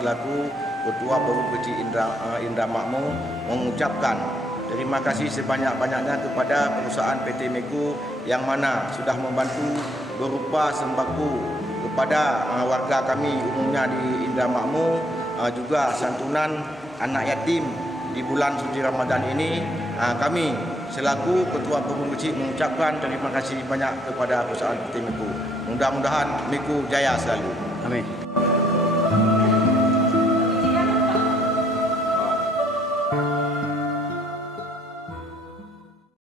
selaku Ketua Forum Kecil Indah Makmur mengucapkan terima kasih sebanyak-banyaknya kepada perusahaan PT Meko yang mana sudah membantu berupa sembako kepada warga kami umumnya di Indah Makmur, juga santunan anak yatim di bulan suci Ramadan ini. Kami selaku Ketua Forum Kecil mengucapkan terima kasih banyak kepada perusahaan PT Meko. Mudah-mudahan Meko jaya selalu. Amin.